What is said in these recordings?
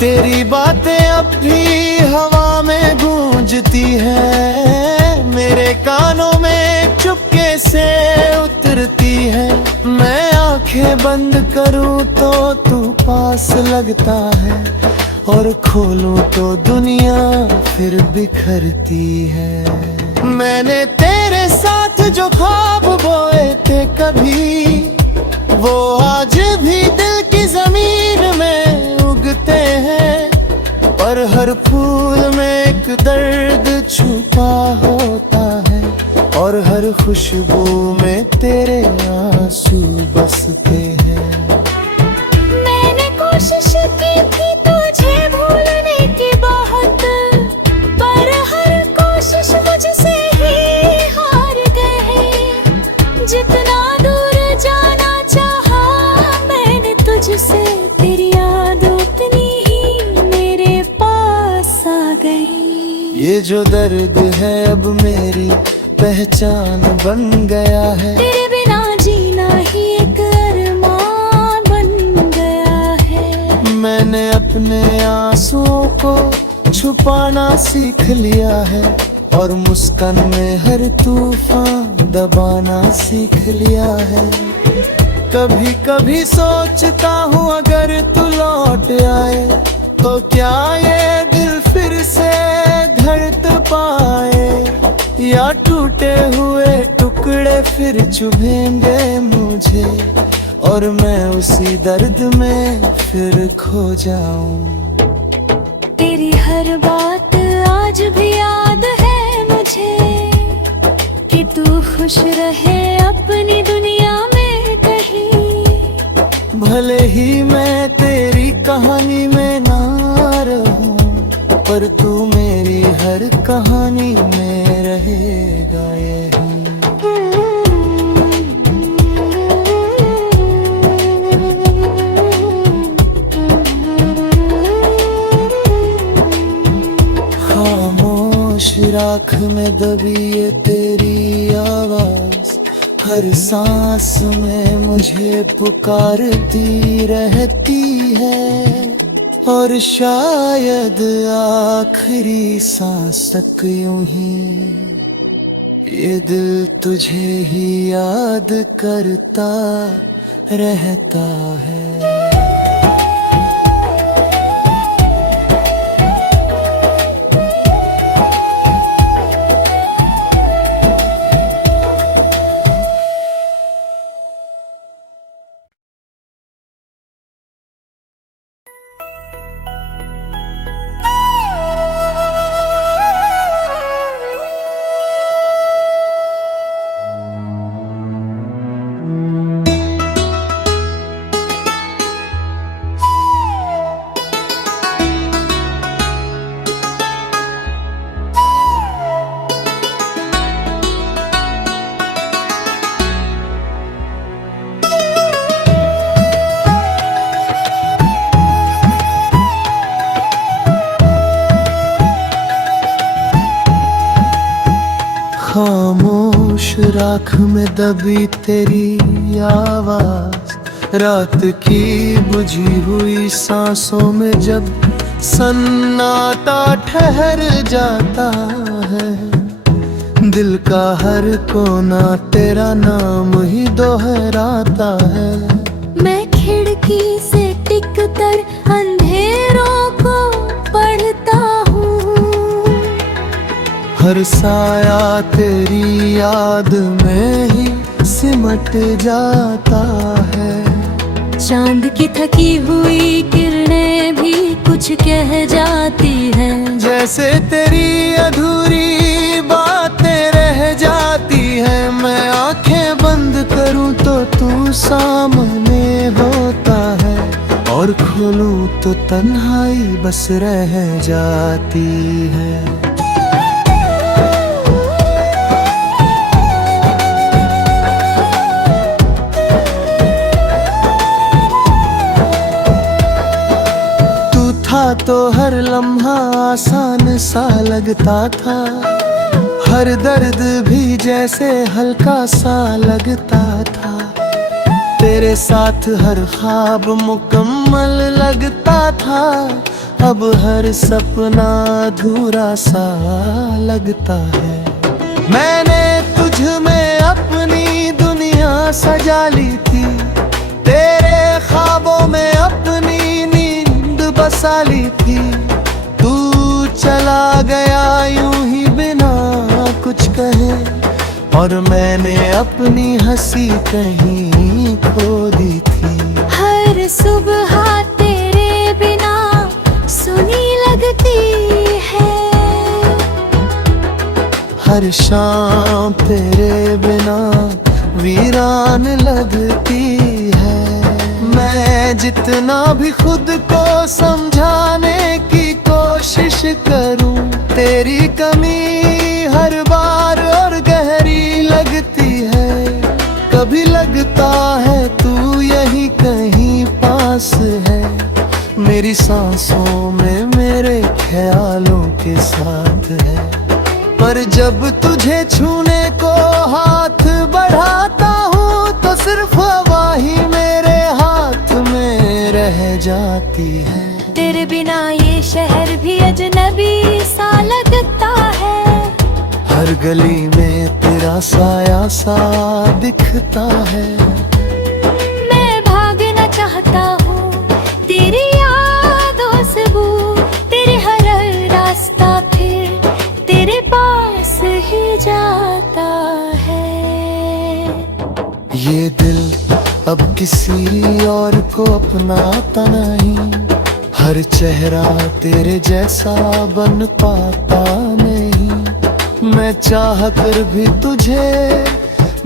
तेरी बातें अब भी हवा में गूंजती है, मेरे कानों में चुपके से उतरती है। मैं आंखें बंद करूं तो तू पास लगता है, और खोलूं तो दुनिया फिर बिखरती है। मैंने तेरे साथ जो ख्वाब बोए थे कभी, वो आज भी दिल की जमीन में उगते हैं। पर हर फूल में एक दर्द छुपा होता है, और हर खुशबू में तेरे आंसू बसते हैं। मैंने कोशिश की थी तुझे भूलने की बहुत, पर हर कोशिश मुझसे ही हार गए। जितना दूर जाना चाहा मैंने तुझसे, तेरी याद उतनी ही मेरे पास आ गई। ये जो दर्द है अब मेरी पहचान बन गया है, तेरे बिना जीना ही एक अरमान बन गया है। मैंने अपने आंसुओं को छुपाना सीख लिया है, और मुस्कान में हर तूफान दबाना सीख लिया है। कभी कभी सोचता हूँ अगर तू लौट आए, तो क्या ये दिल फिर से धड़क पाए, या टूटे हुए टुकड़े फिर चुभेंगे मुझे, और मैं उसी दर्द में फिर खो जाऊं। तेरी हर बात आज भी याद है मुझे, कि तू खुश रहे अपनी दुनिया में कहीं। भले ही मैं तेरी कहानी में ना रहूं, पर तू मेरी हर कहानी में रहेगा यही। खामोश राख में दबी ये तेरी आवाज, हर सांस में मुझे पुकारती रहती है, और शायद आखिरी सांस तक यूं ही ये दिल तुझे ही याद करता रहता है। खामोश राख में दबी तेरी आवाज, रात की बुझी हुई सांसों में जब सन्नाटा ठहर जाता है, दिल का हर कोना तेरा नाम ही दोहराता है। मैं खिड़की से टिक कर अंधेरों को पढ़ता हूँ, हर साया तेरी याद में ही सिमट जाता है। चांद की थकी हुई किरणें भी कुछ कह जाती हैं, जैसे तेरी अधूरी बातें रह जाती है। मैं आंखें बंद करूं तो तू सामने होता है, और खोलूं तो तन्हाई बस रह जाती है। तो हर लम्हा आसान सा लगता था, हर दर्द भी जैसे हल्का सा लगता था। तेरे साथ हर ख्वाब मुकम्मल लगता था, अब हर सपना अधूरा सा लगता है। मैंने तुझ में अपनी दुनिया सजा ली थी, तेरे ख्वाबों में अपनी नींद बसा ली थी। तू चला गया यूं ही बिना कुछ कहे, और मैंने अपनी हंसी कहीं खो दी थी। हर सुबह तेरे बिना सुनी लगती है, हर शाम तेरे बिना वीरान लगती है। मैं जितना भी खुद को समझाने की कोशिश करूं, तेरी कमी हर बार और गहरी लगती है। कभी लगता है तू यहीं कहीं पास है, मेरी सांसों में मेरे ख्यालों के साथ है। पर जब तुझे छूने को हाथ बढ़ाता हूँ, तो सिर्फ हवा ही मेरे हाथ में रह जाती है। तेरे बिना ये शहर भी अजनबी सा लगता है, हर गली में तेरा साया सा दिखता है। मैं भागना चाहता हूँ तेरी यादों से, वो तेरे हर रास्ता फिर तेरे पास ही जाता है। ये दिल अब किसी और को अपनाता नहीं, हर चेहरा तेरे जैसा बन पाता नहीं। मैं चाह कर भी तुझे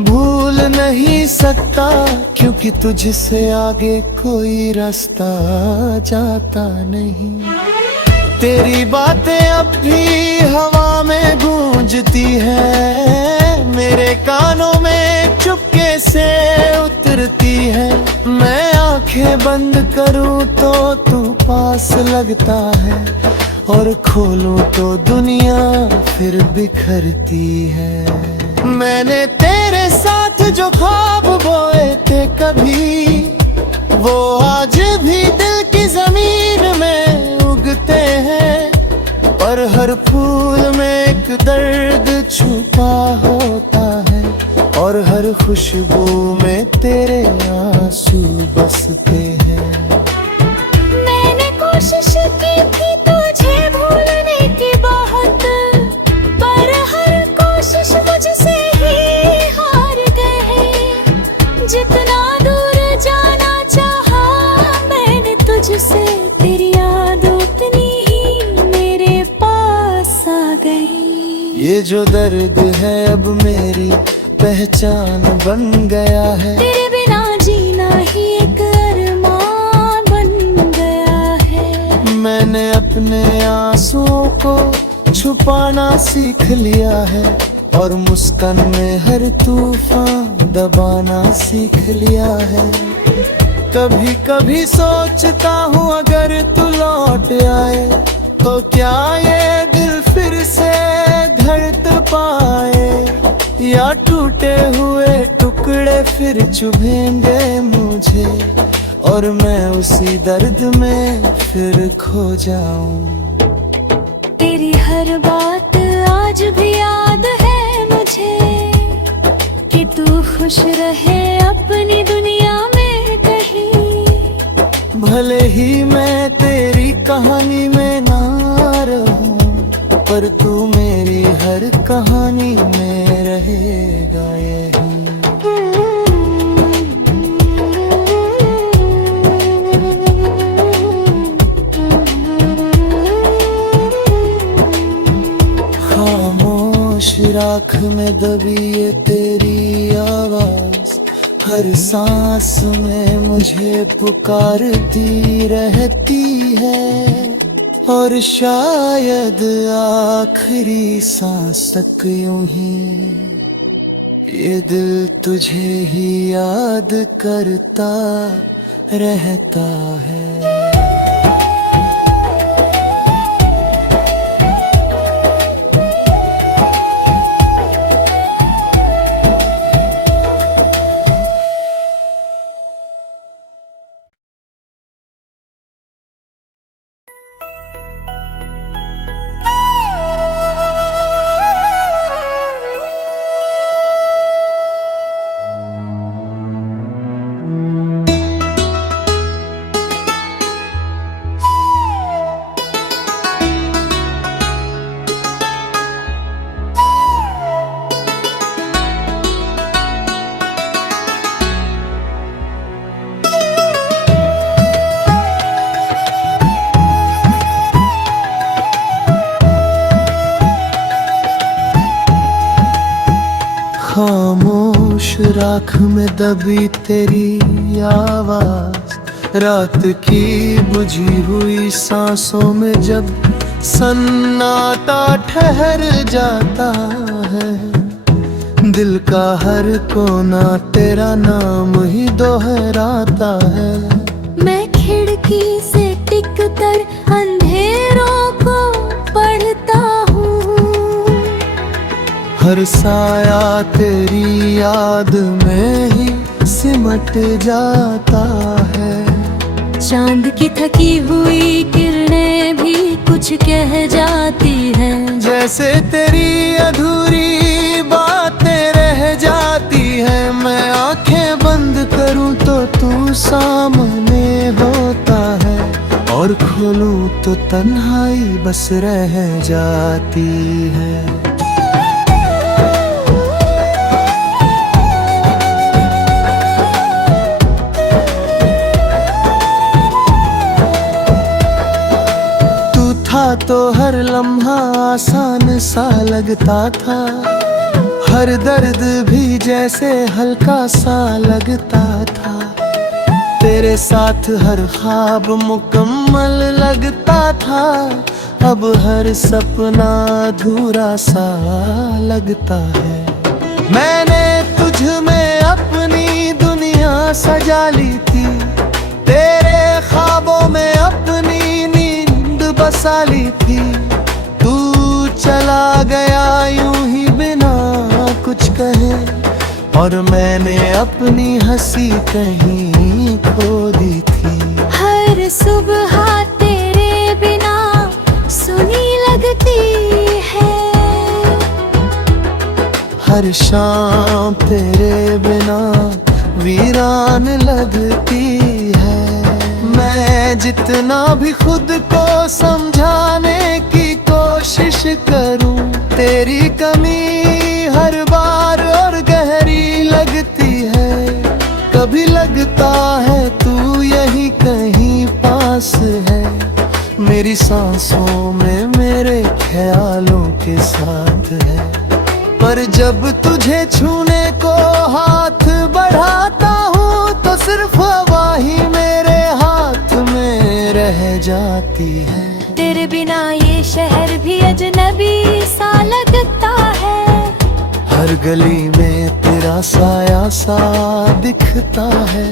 भूल नहीं सकता, क्योंकि तुझसे आगे कोई रास्ता जाता नहीं। तेरी बातें अब भी हवा में गूंजती है, मेरे कानों में चुपके से उतरती है। मैं आंखें बंद करूं तो तू पास लगता है, और खोलूं तो दुनिया फिर बिखरती है। मैंने तेरे साथ जो ख्वाब बोए थे कभी, वो आज भी दिल की जमीन में उगते हैं। पर हर फूल में एक दर्द छुपा होता है, और हर खुशबू में तेरे आंसू बसते हैं। मैंने कोशिश की थी तुझे भूलने की बहुत, पर हर कोशिश मुझसे ही हार गए। जितना दूर जाना चाहा मैंने तुझसे, तेरी याद उतनी ही मेरे पास आ गई। ये जो दर्द है अब मेरी पहचान बन गया है, तेरे बिना जीना ही एक अरमान बन गया है। मैंने अपने आंसुओं को छुपाना सीख लिया है, और मुस्कान में हर तूफान दबाना सीख लिया है। कभी कभी सोचता हूँ अगर तू लौट आए, तो क्या ये दिल फिर से धड़क पाए, या टूटे हुए टुकड़े फिर चुभेंगे मुझे, और मैं उसी दर्द में फिर खो जाऊं। तेरी हर बात आज भी याद है मुझे, कि तू खुश रहे अपनी दुनिया में कहीं। भले ही मैं तेरी कहानी में ना रहूं, पर तू मेरी हर कहानी में रहेगा यही। खामोश राख में दबी ये तेरी आवाज, हर सांस में मुझे पुकारती रहती है। और शायद आखिरी सांस तक यूं ही ये दिल तुझे ही याद करता रहता है। राख में दबी तेरी आवाज, रात की बुझी हुई सांसों में जब सन्नाटा ठहर जाता है, दिल का हर कोना तेरा नाम ही दोहराता है। मैं खिड़की से टिक कर अंधेरों को पढ़ता हूँ, हर साया तेरी याद में ही सिमट जाता है। चांद की थकी हुई किरणें भी कुछ कह जाती हैं, जैसे तेरी अधूरी बातें रह जाती है। मैं आंखें बंद करूं तो तू सामने होता है, और खोलूं तो तन्हाई बस रह जाती है। तो हर लम्हा आसान सा लगता था, हर दर्द भी जैसे हल्का सा लगता था। तेरे साथ हर ख्वाब मुकम्मल लगता था, अब हर सपना अधूरा सा लगता है। मैंने तुझ में अपनी दुनिया सजा ली थी, तेरे ख्वाबों में अपनी बसा ली थी। तू चला गया यूं ही बिना कुछ कहे, और मैंने अपनी हंसी कहीं खो दी थी। हर सुबह तेरे बिना सुनी लगती है, हर शाम तेरे बिना वीरान लगती है। मैं जितना भी खुद को समझाने की कोशिश करूं, तेरी कमी हर बार और गहरी लगती है। कभी लगता है तू यहीं कहीं पास है, मेरी सांसों में मेरे ख्यालों के साथ है। पर जब तुझे छूने को हाथ बढ़ाता हूँ, तो सिर्फ हवा ही मेरे हाथ में रह जाती है। तेरे बिना ये शहर भी अजनबी सा लगता है, हर गली में तेरा साया सा दिखता है।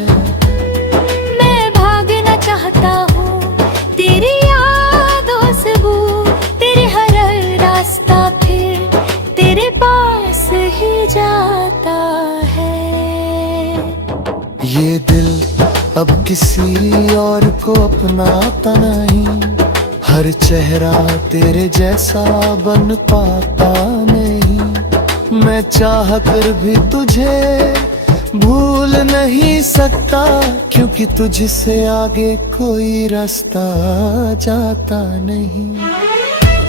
मैं भागना चाहता हूँ तेरी यादों से दूर, तेरे हर रास्ता फिर तेरे पास ही जाता है। ये दिल अब किसी और को अपनाता नहीं, हर चेहरा तेरे जैसा बन पाता नहीं। मैं चाह कर भी तुझे भूल नहीं सकता, क्योंकि तुझसे आगे कोई रास्ता जाता नहीं।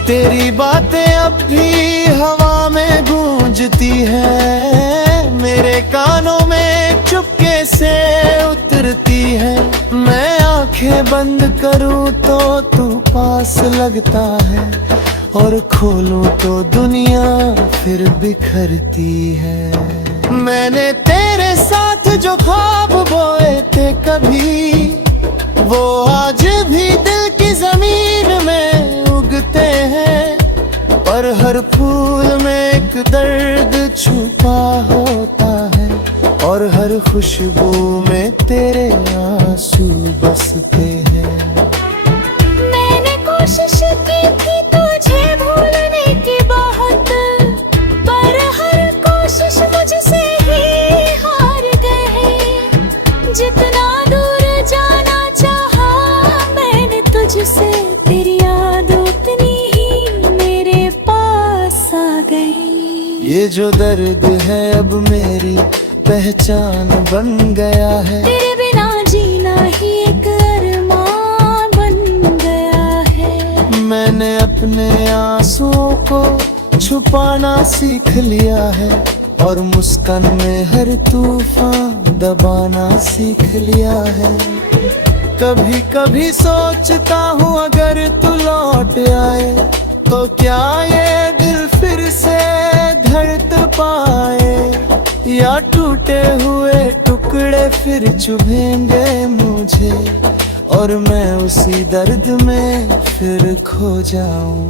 तेरी बातें अब भी हवा में गूंजती है, मेरे कानों में चुपके से उतरती है। मैं आंखें बंद करूं तो तू पास लगता है, और खोलूं तो दुनिया फिर बिखरती है। मैंने तेरे साथ जो ख्वाब बोए थे कभी, वो आज भी दिल की जमीन में उगते हैं। पर हर फूल में एक दर्द छुपा होता है, और हर खुशबू में तेरे आंसू बसते हैं। मैंने कोशिश की थी तुझे भूलने की बहुत, पर हर कोशिश मुझसे ही हार गए। जितना दूर जाना चाहा मैंने तुझसे, तेरी याद उतनी ही मेरे पास आ गई। ये जो दर्द है अब मेरी पहचान बन गया है, तेरे बिना जीना ही एक अरमान बन गया है। मैंने अपने आंसुओं को छुपाना सीख लिया है, और मुस्कान में हर तूफान दबाना सीख लिया है। कभी कभी सोचता हूँ अगर तू लौट आए, तो क्या ये दिल फिर से धड़क पाए, या टूट टूटे हुए टुकड़े फिर चुभेंगे मुझे, और मैं उसी दर्द में फिर खो जाऊं।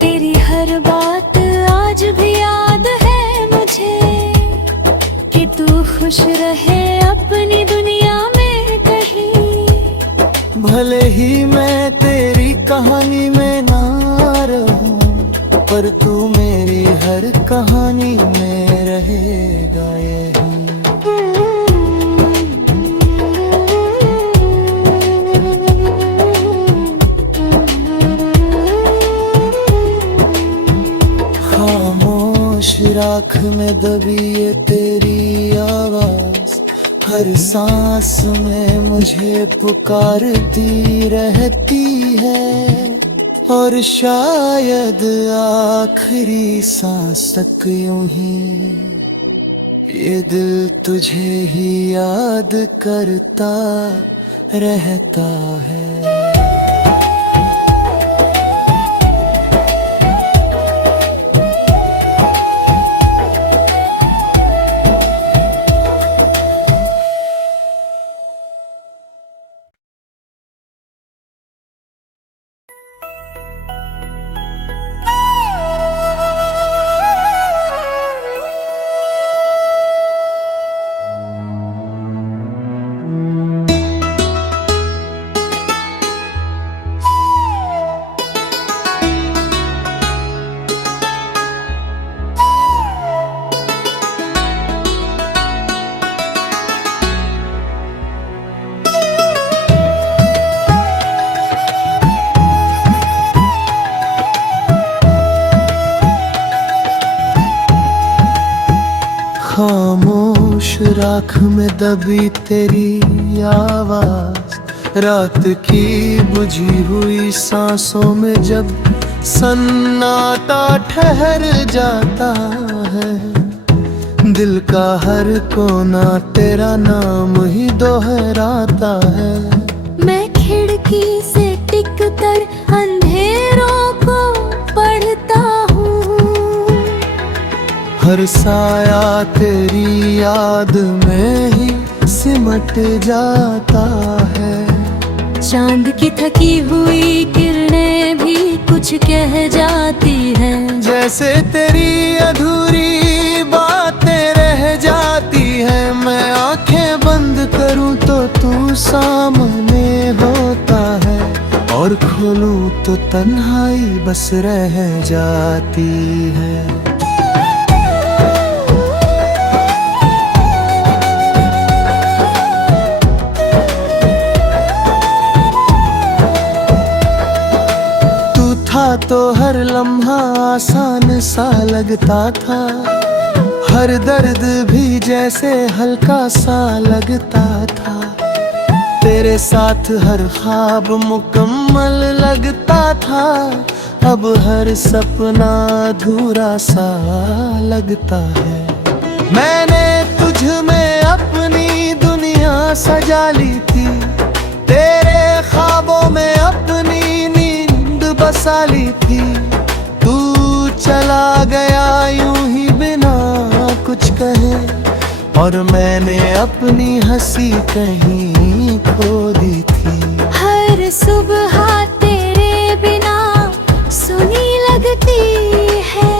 तेरी हर बात आज भी याद है मुझे, कि तू खुश रहे अपनी दुनिया में कहीं। भले ही मैं तेरी कहानी में ना रहूं, पर तू मेरी हर कहानी में रहेगा यही। खामोश राख में दबी ये तेरी आवाज, हर सांस में मुझे पुकारती रहती है, और शायद आखिरी सांस तक यूं ही ये दिल तुझे ही याद करता रहता है। खामोश राख में दबी तेरी आवाज, रात की बुझी हुई सांसों में जब सन्नाटा ठहर जाता है, दिल का हर कोना तेरा नाम ही दोहराता है। मैं खिड़की से टिक कर अंधेरों को पढ़ता हूँ, हर साया तेरी याद में ही सिमट जाता है। चांद की थकी हुई किरणें भी कुछ कह जाती हैं, जैसे तेरी अधूरी बातें रह जाती है। मैं आंखें बंद करूं तो तू सामने होता है, और खोलूं तो तन्हाई बस रह जाती है। तो हर लम्हा आसान सा लगता था, हर दर्द भी जैसे हल्का सा लगता था। तेरे साथ हर ख्वाब मुकम्मल लगता था, अब हर सपना अधूरा सा लगता है। मैंने तुझ में अपनी दुनिया सजा ली थी, तेरे ख्वाबों में अपनी बसा ली थी। तू चला गया यूं ही बिना कुछ कहे, और मैंने अपनी हंसी कहीं खो दी थी। हर सुबह तेरे बिना सुनी लगती है,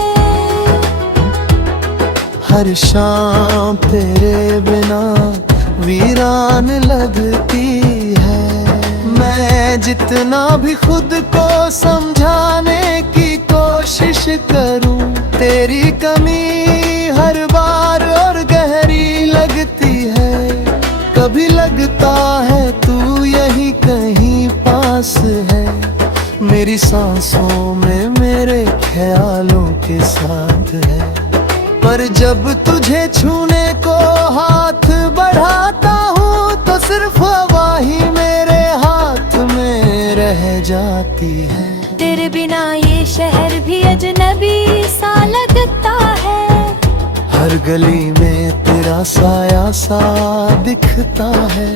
हर शाम तेरे बिना वीरान लगती है। मैं जितना भी खुद को समझाने की कोशिश करूं, तेरी कमी हर बार और गहरी लगती है। कभी लगता है तू यहीं कहीं पास है, मेरी सांसों में मेरे ख्यालों के साथ है। पर जब तुझे छूने को हाथ बढ़ाता हूँ, तो सिर्फ हवा ही मेरे हाथ में रह जाती है। तेरे बिना ये शहर भी अजनबी सा लगता है, हर गली में तेरा साया सा दिखता है।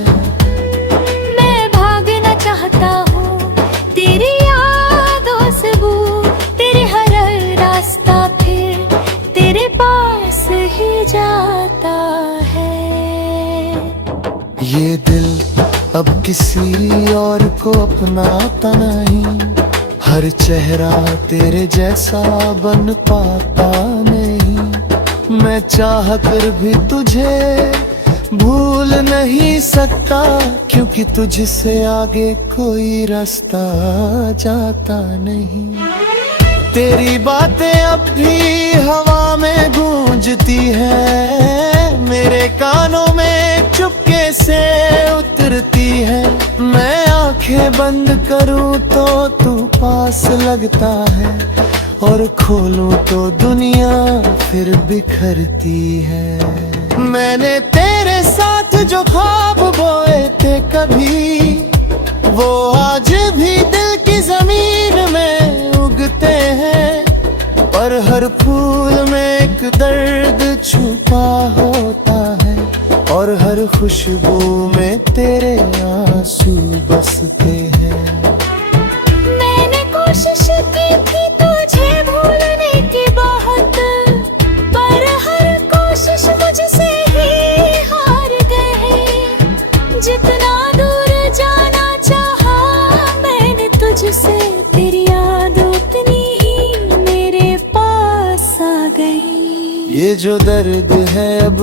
मैं भागना चाहता हूँ तेरी यादों से दूर, तेरे हर रास्ता फिर तेरे पास ही जाता पाता नहीं, हर चेहरा तेरे जैसा बन पाता नहीं। मैं चाह कर भी तुझे भूल नहीं सकता, क्योंकि तुझसे आगे कोई रास्ता जाता नहीं। तेरी बातें अब भी हवा में गूंजती है, मेरे कानों में चुपके से उतरती है। मैं आंखें बंद करूं तो तू पास लगता है, और खोलूं तो दुनिया फिर बिखरती है। मैंने तेरे साथ जो ख्वाब बोए थे कभी, वो आज भी दिल की जमीन में उगते हैं। पर हर फूल में एक दर्द छुपा होता है, और हर खुशबू में तेरे आंसू बसते हैं। मैंने कोशिश की थी तुझे भूलने की बहुत, पर हर कोशिश मुझसे ही हार गए। जितना दूर जाना चाहा मैंने तुझसे, तेरी याद उतनी ही मेरे पास आ गई। ये जो दर्द है अब